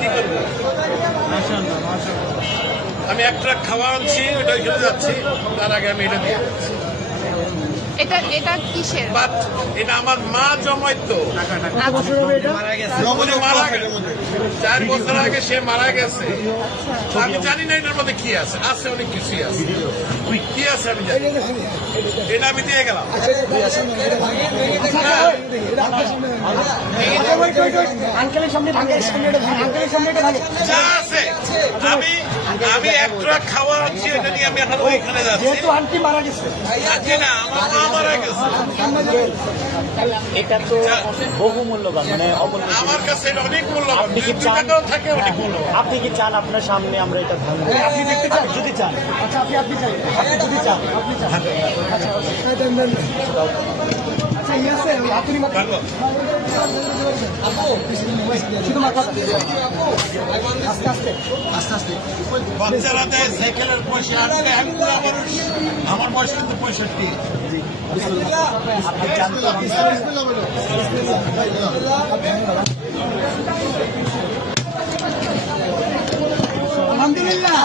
কি করবো? আমি এক ট্রাক খাওয়া আনছি, ওটা খেলে যাচ্ছি, তার আগে আমি এটা দিয়ে এটা কিসের? বাট এটা আমার মা জমাইতো, মারা গেছে 4 বছর আগে, সে মারা গেছে। আমি জানি না এটার মধ্যে কি আছে, আছে অনেক কিছুই আছে, কি আছে আমি জানি, এটা আমি দিয়ে গেলাম। যা আছে আমি এক ট্রাক খাওয়া আনছি, এটা নিয়ে আমি এখন ওইখানে যাচ্ছি। আন্টি মারা গেছে, না আমার মা মারা গেছে, এটা তো বহু মূল্যবান, মানে আমার কাছে এটা অনেক মূল্যবান। আপনি কি চান থাকে অনেক মূল্যবান। আপনি কি চান আপনার সামনে আমরা এটা ভাঙবো? আপনি দেখতে চান? যদি চান, আচ্ছা আপনি চান, আপনি যদি চান, আপনি চান, আচ্ছা আচ্ছা ইয়ে আছে, আপনি শুধু মাথা আস্তে আস্তে আস্তে আস্তে। বাচ্চারা দেয় সাইকেলের পয়সা, আমি বুড়া মানুষ, আমার বয়স কিন্তু 65। আপনি জানতে আলহামদুলিল্লাহ,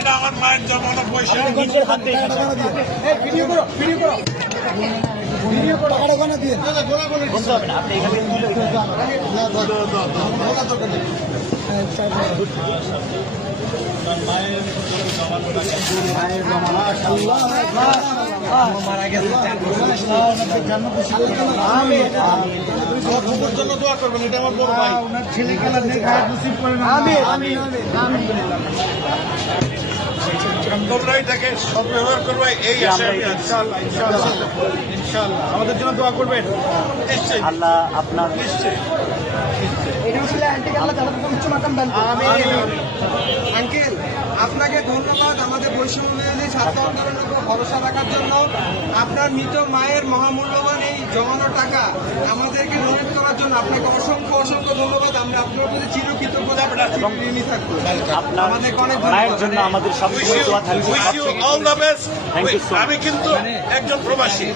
এটা আমার মায়ের জমানো পয়সা। নিজের হাতে ভিডিও করো, ভিডিও করো, ভিডিও করো, টাকাটা দিয়ে বলতে হবে না, আপনি এখানে মারা গেছে। জন্য দোয়া করবেন, এটা আমার বড় ভাই। ছেলে খেলা তোমরা এটাকে সদ্ব্যবহার করবে, এই আশা আমি আছি। ইনশাআল্লাহ আমাদের জন্য দোয়া করবেন। নিশ্চয়ই আল্লাহ আপনার নিশ্চয়ই। আঙ্কেল, আপনাকে ধন্যবাদ আমাদের বৈষম্য বিরোধী ছাত্র আন্দোলনের উপর ভরসা রাখার জন্য। আপনার মৃত মায়ের মহামূল্যবান এই জমানো টাকা আমাদেরকে ডোনেট করার জন্য আপনাকে অসংখ্য অসংখ্য ধন্যবাদ। আমরা আপনার প্রতি চিরকৃতজ্ঞ থাকবো। আপনার মায়ের জন্য আমাদের সবসময় দোয়া থাকবে। Wish you all the best. Thank you so much. আমি কিন্তু একজন প্রবাসী,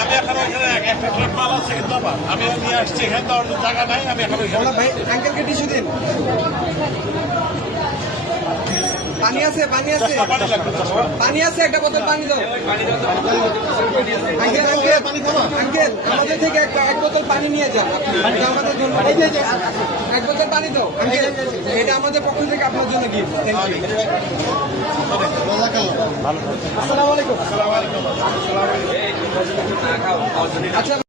আমি এখন ওইখানে একটা ট্রাক মাল আছে, কিন্তু আমি নিয়ে আসছি, এখানে তো অন্য জায়গা নাই, আমি এখন ওইখানে। ভাই আঙ্কেলকে টিস্যু দিন। পানি আছে, পানি আছে, পানি আছে, একটা বোতল পানি দাও। আঙ্কেল আঙ্কেল আঙ্কেল আমাদের থেকে এক বোতল পানি নিয়ে যাও। এটা আমাদের জন্য, এক বোতল পানি দাও আঙ্কেল, এটা আমাদের পক্ষ থেকে আপনার জন্য গিফট। আসসালামু আলাইকুম। আসসালামু আলাইকুম। আচ্ছা।